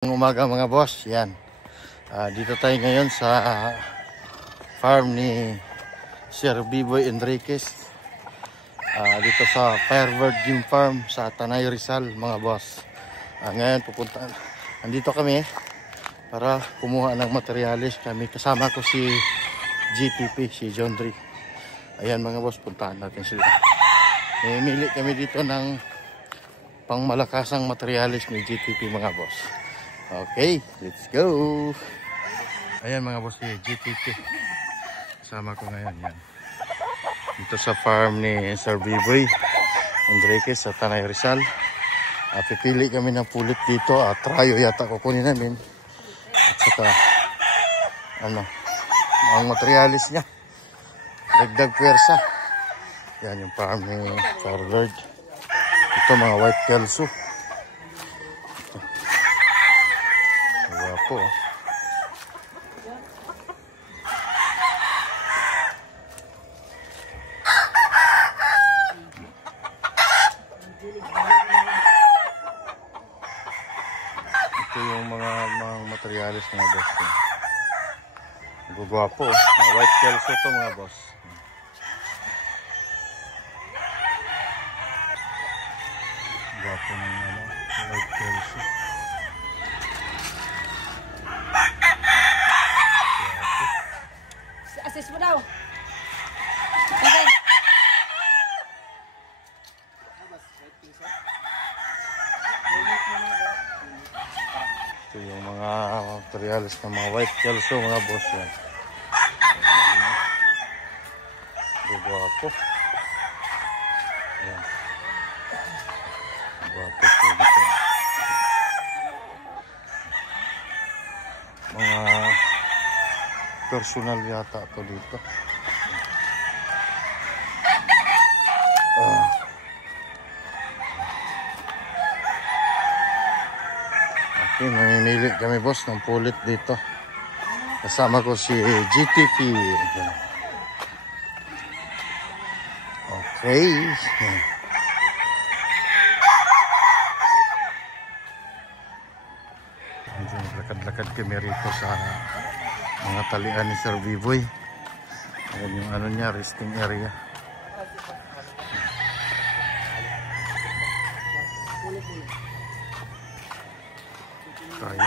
Umaga mga boss, yan. Dito tayo ngayon sa farm ni Sir Biboy Enriquez. Dito sa Firebird Game Farm sa Tanay Rizal mga boss. Ngayon andito kami para kumuha ng materialis. Kami kasama ko si GTP, si John Dre. Ayan mga boss, puntahan natin sila. Mili kami dito ng pangmalakasang materialis ni GTP mga boss. Okay, let's go. Ayan mga boss, si GTP. Kasama ko ngayon yan. Dito sa farm ni Sir Biboy Enriquez sa Tanay Rizal. Pipili kami ng pulit dito. Trayo yata kukunin namin. At saka ang materialis niya. Dagdag pwersa. Yan yung farm ni Firebird. Ito mga white kelso. Wapo. Ito yung mga materialis mga boss. Gugwapo. Mga white kelso to mga boss. Gwapo ng white kelso. Assist mo daw. Okay. Ito yung mga materialis ng mga white kelso mga boss yan. Gwapo. Yan. Gwapo po dito. Mga personal yata to dito. Okay, mamimili kami boss ng pulit dito. Kasama ko si GTP. Okay. Lakad-lakad kami rito sa mga talian ni Sir Biboy. Ayan yung niya, resting area. Tayo.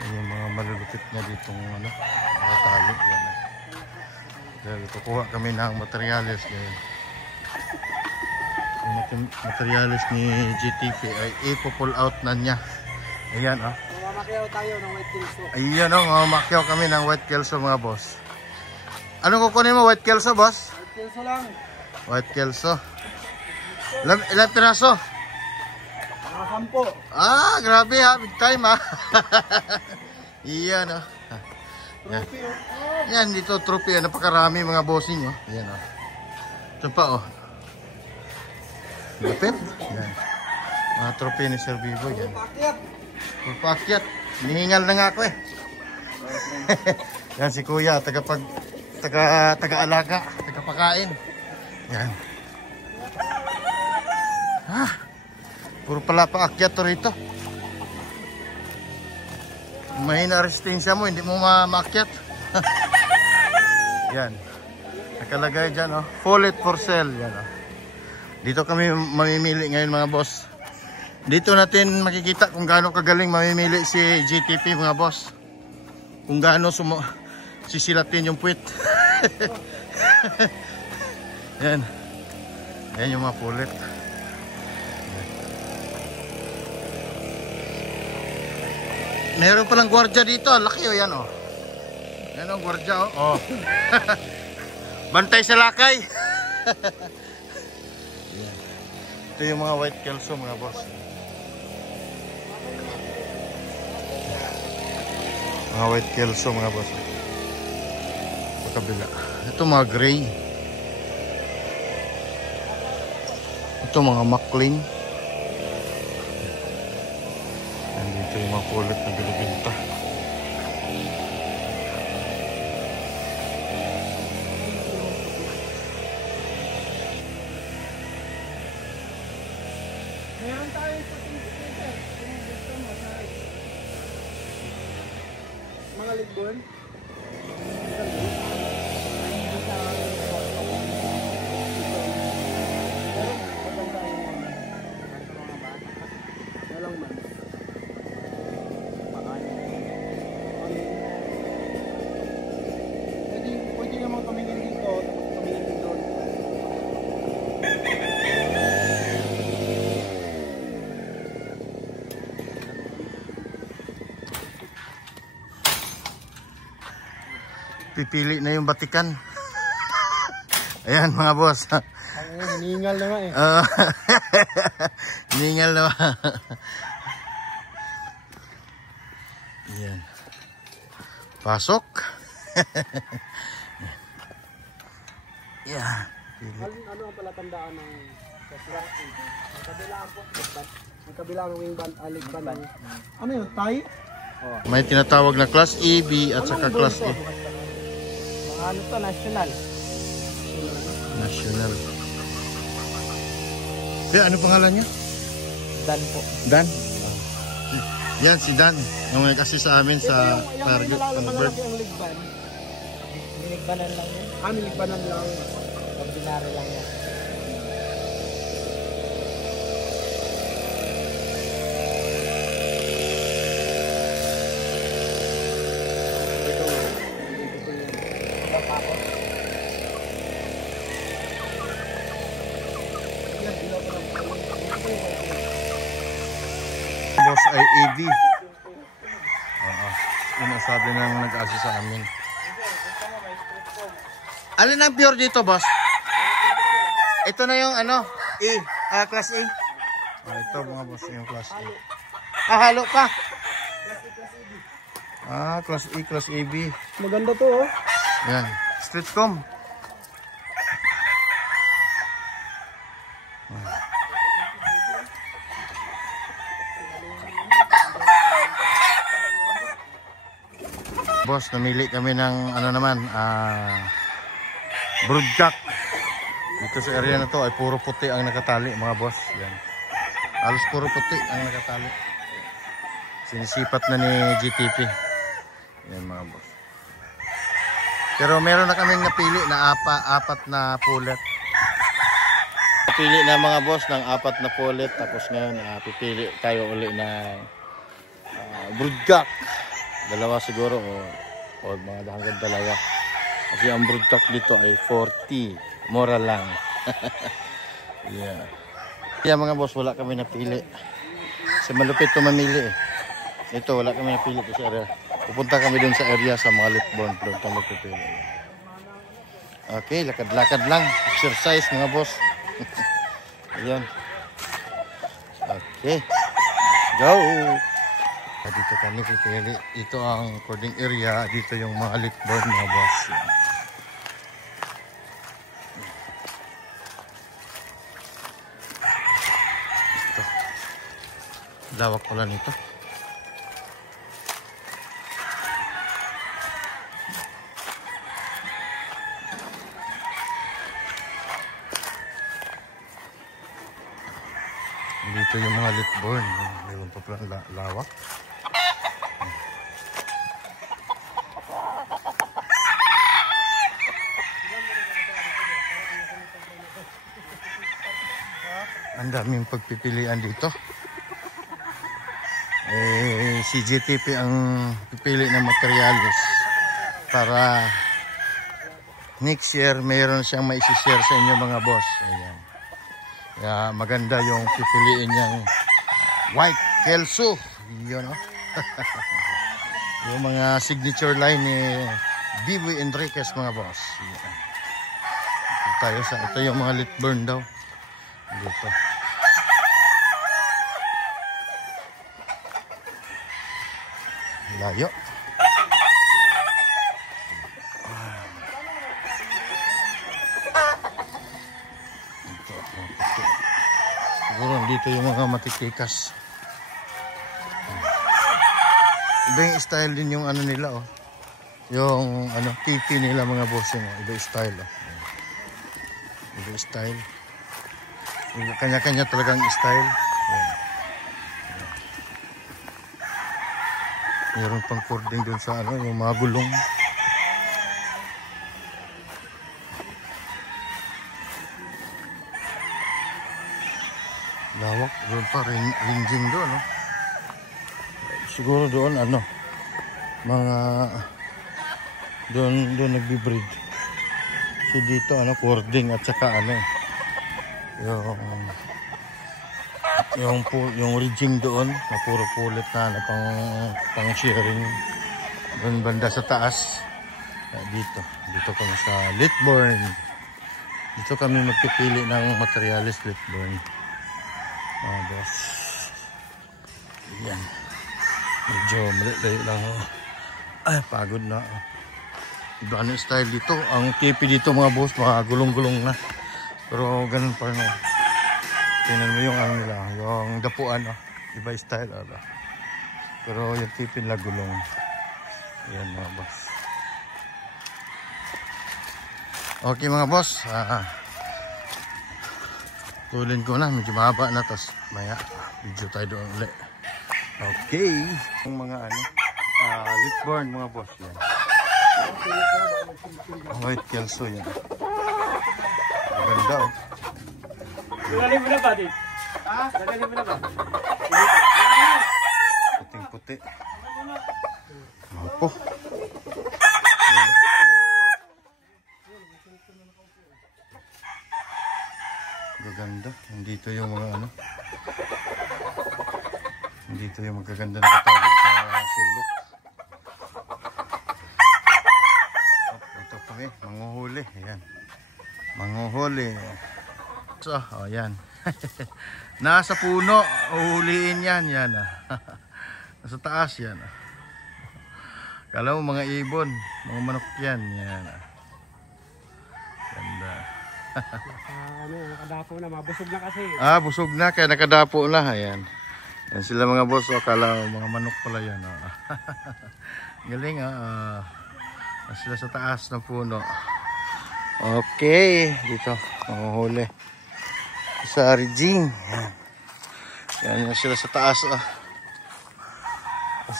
Ayan yung mga malulupit niya ditong nakatali. Yan. Dahil kukuha kami ng materialis ngayon. Yung materialis ni GTP ay ipo-pull out na niya. Ayan Mamakyaw tayo ng white kelso. Ayan mamakyaw kami ng white kelso mga boss. Ano kukunin mo, white kelso boss? White kelso lang. White kelso. Ilan piraso? Mga 10. Grabe ha, big time ha. Iyan Yan. Yan dito trophy, napakarami mga bossing Ayan Ito pa Lapit. Yan. Mga trophy ni Sir Biboy yan. Pagpakyat. Hinihingal na nga ako Yan si Kuya, taga-alaga, taga-pakain. Yan. Puro pala paakyat to rito. Mahina resistensya mo, hindi mo maakyat. Yan. Nakalagay dyan Full it for sale. Yan Dito kami mamimili ngayon mga boss. Dito natin makikita kung gaano kagaling mamimili si GTP mga boss. Kung gaano sisilatin yung puwit. Yan. Yan yung mga pulit. Meron palang gwardiya dito. Laki yan Yan gwardiya Bantay sa lakay. Ito yung mga white kelso mga boss. Mga white kelso mga boss. Pagkabila. Ito mga gray. Ito mga McLean. Nandito yung mga pulit na binibinta. Meron tayo Mga ligborn. Pwede naman tumingin dito, tapos tumingin din doon. Pipili na yung batikan. Ayan mga boss. Hiningal na nga eh. Hiningal na. Ayan. Pasok. Yeah. Ano ang palatandaan ng sasrak? Ang kabilaan po, ang kabilang wing band, alig band. Ano yun, tie? May tinatawag na Class A, B at saka Class A. Ano to, national? National. Kaya ano pangalan niya? Dan po. Dan. Yan si Dan. Yung nag-assist sa amin sa target ng bird. Yung ligban. Niligbanan lang yan. Niligbanan lang. Ordinary lang yan. Boss ay AV. Yun ang sabi ng nag-assist sa amin. Alin ang pure dito, boss? Ito na yung ano, Class A. Ito mga boss, yung Class A. Halo pa. Class A, Class AB. Maganda to oh. Yan, Streetcom. Boss, namili kami ng ano naman, broodcock. Dito sa area na to ay puro puti ang nakatali mga boss. Yan. Halos puro puti ang nakatali. Sinisipat na ni GTP. Yan mga boss. Pero meron na kaming napili na apat na pullet. Napili na mga boss ng apat na pullet. Tapos ngayon pipili tayo uli na broodcock. Dalawa siguro o mga hanggang dalawa. Kasi ang broodcock dito ay 40. Mura lang. Yeah. Kaya mga boss, wala kami napili. Kasi malupit ito mamili eh. Ito, wala kami napili sa area. Pupunta kami dun sa area sa mga litborn. Doon kami pipili. Okay, lakad-lakad lang. Exercise mga boss. Ayan. Okay. Go! Dito kami pipili. Ito ang cording area. Dito yung mga litborn mga boss. Yan. Lawak pala nito. Dito yung mga litborn. Mayroon pa pala lawak. Ang daming pagpipilian dito. Si GTP ang pipili ng materials para next year mayroon siyang maisishare sa inyo mga boss. Ayan. Kaya maganda yung pipiliin niyang white kelso. Yun o. Yung mga signature line ni Biboy Enriquez mga boss. Ayan. Ito yung mga litburn daw. Dito. Layo. Siguro dito yung mga matitikas. Iba yung style din yung ano nila oh. Yung ano TV nila mga bossing oh. Iba yung style oh. Iba yung style. Kanya-kanya talagang style. Ayan. Meron pang cording dun sa ano, yung mga gulong. Lawak, doon pa ringing doon, no? Siguro doon, ano, mga, doon nagbi-breed. So dito, ano, cording at saka, ano, yung ridging doon, na puro pulit na pang sharing. Doon banda sa taas. Dito kami sa Litburn. Dito kami magpipili ng materialis Litburn. Boss. Yan. Medyo mali lang. Ay, pagod na. Iba ano style dito. Ang kipi dito mga boss, mga gulong-gulong na. Pero ganun pa rin. Tingnan mo yung ano nila, yung dapuan. Iba style. Pero yung kipi nila gulong. Yan mga boss. Okay mga boss. Tulin ko na, medyo mahaba na, tapos maya video tayo doon ulit. Okay, yung mga ano, Litburn mga boss yan. White Kelso yan. Maganda oh. Galing mo na ba, Dit? Ha? Galing mo na ba? Puting-puti. Opo. Magaganda. Dito yung mga ano. Dito yung magaganda na katabi sa sulok. Ito kami, manguhuli. Ayan. Manguhuli. So, oh, yan. Nasa puno. Uhuliin yan. Yan. Nasa taas yan. Kala mo mga ibon. Mga manok yan. Yan. Ganda. Nakadapo na, mabusog na kasi. Busog na, kaya nakadapo na. Ayan. Yan sila mga boss. Akala mga manok pala yan. Galing sila sa taas ng puno. Okay. Dito, mahuhuli. Sa ridging. Yan sila sa taas.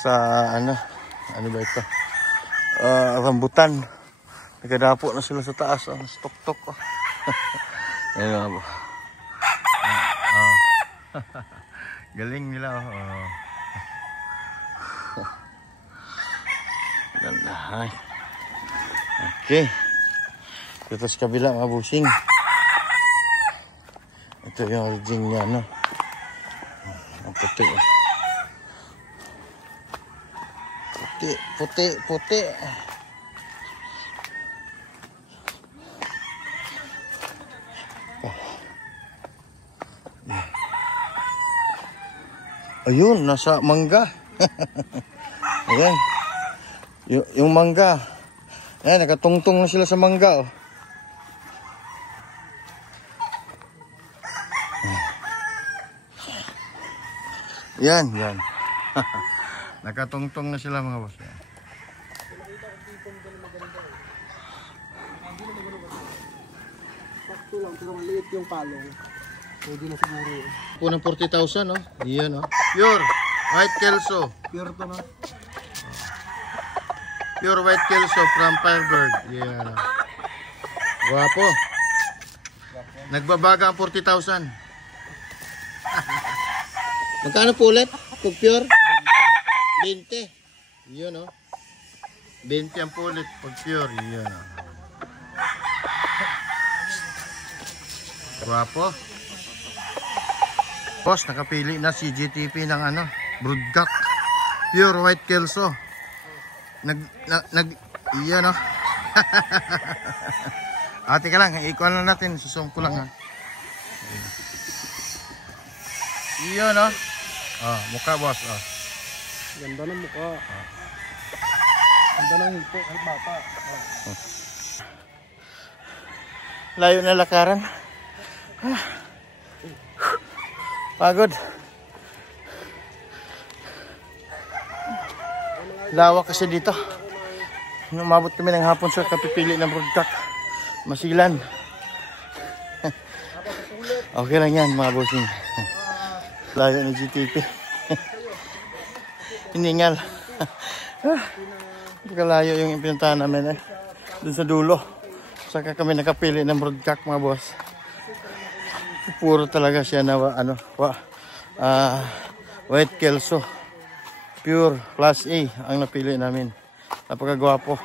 Sa ano ba ito? Rambutan. Nakadapo na sila sa taas. Stok-tok. Ayan po. Galing nila. Ganda. Okay. Dito sa kabila mga busing. Ito yung ridging niya, no? Ang puti. Puti. Ayun, nasa mangga. Ayan. Yung mangga. Ayan, nakatungtong na sila sa mangga. Yan. Nakatungtong na sila mga boss. Sakto lang, pero maliit yung palong. Pwede na siguro. Punang 40,000, no? Iyan, no? Pure White Kelso. Pure to na. Pure White Kelso from Firebird. Iyan, no? Guwapo. Nagbabaga ang 40,000. Magkano po ulit? Pag pure? 20. Iyan, no? 20 ang pulit pag pure. Iyan, no? Guwapo. Boss, nakapili na si GTP ng ano, broodcock. Pure White Kelso. Iyan, no? Ate ka lang, ikuan na natin. Susum ko lang, ha. Iyan, no? Mukha, boss. Ganda ng mukha. Ganda ng hipo, kahit bata. Layo na lakaran. Pagod. Lawak kasi dito. Umabot kami ng hapon sa kapipili ng broodcock. Masilan. Okay lang yan mga bossing. Layo ni GTP. Hiningal. Kalayo yung pinuntahan namin eh. Doon sa dulo. Saka kami nakapili ng broodcock mga boss. Puro talaga siya na white kelso. Pure class A ang napili namin. Napakagwapo.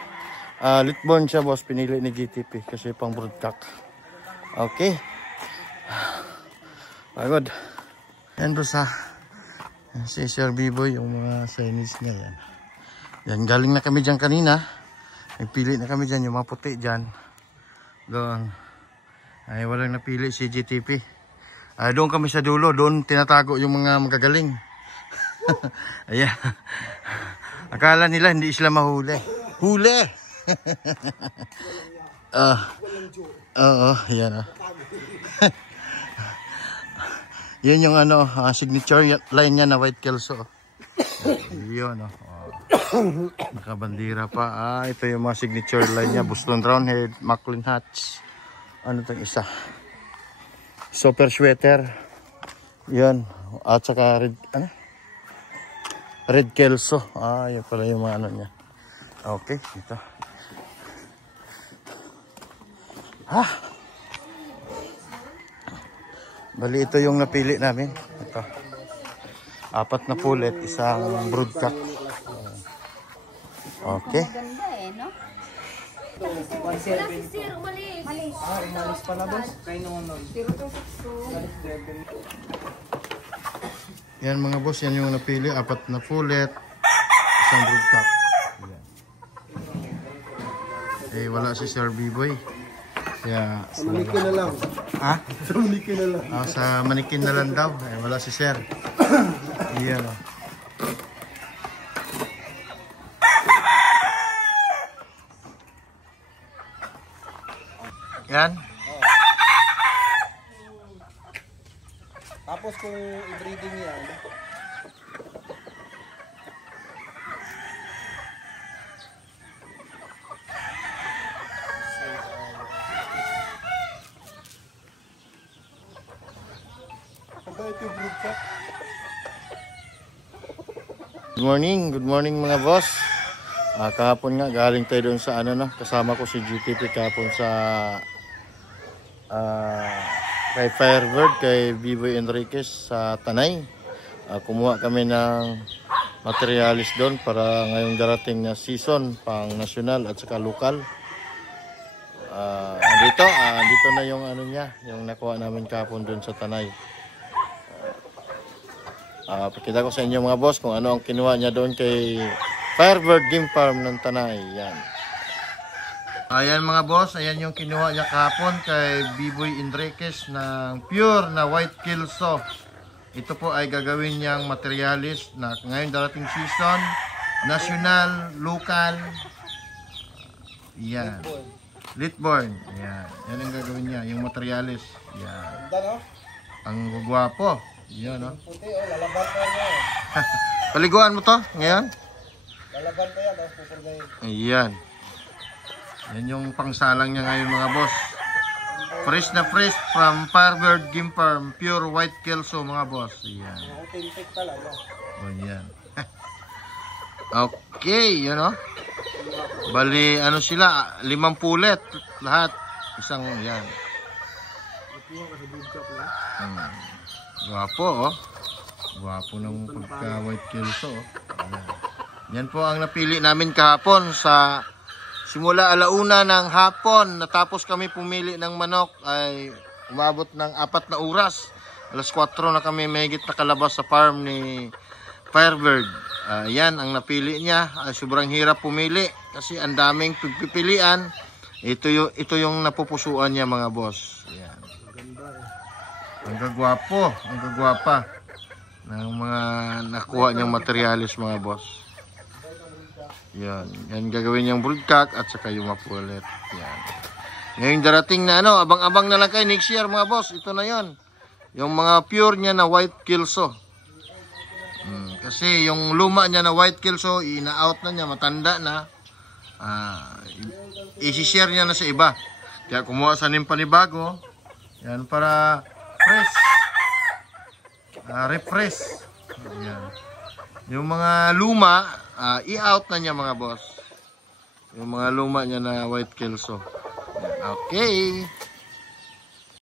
Litborn siya boss, pinili ni GTP kasi pang broodcock. Okay. Pagod. Yan boss ha. Si Sir Biboy yung mga Chinese niya yan. Yan, galing na kami dyan kanina. Nagpili na kami dyan, yung mga puti dyan. Doon. Ay, walang napili si GTP. Doon kami sa dulo, doon tinatago yung mga magagaling. Ayan. Akala nila hindi sila mahuli. Huli! Oo, yan ah. Yun yung signature line niya na white kelso. Yun nakabandira pa. Ito yung mga signature line niya. Boston Roundhead, Macklin Hatch. Ano itong isa? Super sweater. Yun. At saka red, red kelso. Yun pala yung mga niya. Okay, ito. Bali ito yung napili namin. Ito. 4 na pullet, isang broodcock. Okay. Maganda eh, no? Umalis pa na boss. Kayo naman. Yan mga boss, yan yung napili. 4 na pullet, isang broodcock. Eh, wala si Sir Biboy. Kaya, Sa manikin na lang. ha? Sa manikin na lang. Sa manikin na lang daw. Eh, wala si Sir. Iyan Yan. Tapos kung i-breeding yan, Good morning mga boss. Kahapon nga galing tayo doon sa kasama ko si GTP kahapon sa kay Firebird, kay Biboy Enriquez sa Tanay. Kumuha kami ng materialis doon para ngayong darating na season pang national at saka lokal. Dito na yung yung nakuha namin kahapon doon sa Tanay. Pakita ko sa inyo mga boss kung ano ang kinuha niya doon kay Firebird Game Farm ng Tanay. Yan. Ayan mga boss, ayan yung kinuha niya kahapon kay Biboy Enriquez ng pure na white kelso. Ito po ay gagawin niyang materialis na ngayon darating season, national, local. Yan. Litborn. Yan. Yan ang gagawin niya, yung materialis. Yan. Ang gwapo. Yan puti lalaban ko yan. Paliguan mo to ngayon? Lalaban ko yan, tapos pupurgayin. Ayan. Yan yung pangsalang niya ngayon mga boss. Fresh na fresh from Firebird Game Farm. Pure white kelso mga boss. Ayan. Authentic talaga. Ayan. Okay, yun Bali, sila, 5 pullet. Lahat. Isang, yan. Gwapo, Gwapo ng pagka white kelso, Yan po ang napili namin kahapon sa simula 1:00 ng hapon. Natapos kami pumili ng manok ay umabot ng 4 na oras. 4:00 na kami mahigit nakalabas sa farm ni Firebird. Yan ang napili niya. Sobrang hirap pumili kasi ang daming pagpipilian. Ito yung napupusuan niya mga boss. Yan. Ang gagwapo, ang gagwapa ng mga nakuha niyang materialis mga boss. Yan, yan gagawin niyang broodcock at saka yung mapulit. Yan. Ngayon darating na abang-abang na lang kayo next year mga boss. Ito na yon. Yung mga pure niya na white kelso. Kasi yung luma niya na white kelso, ina-out na niya, matanda na. I-share niya na sa iba. Kaya kumuha sa panibago. Yan para fresh. Refresh. Yan. Yung mga luma, i-out na niya mga boss. Yung mga luma niya na white kelso. Okay.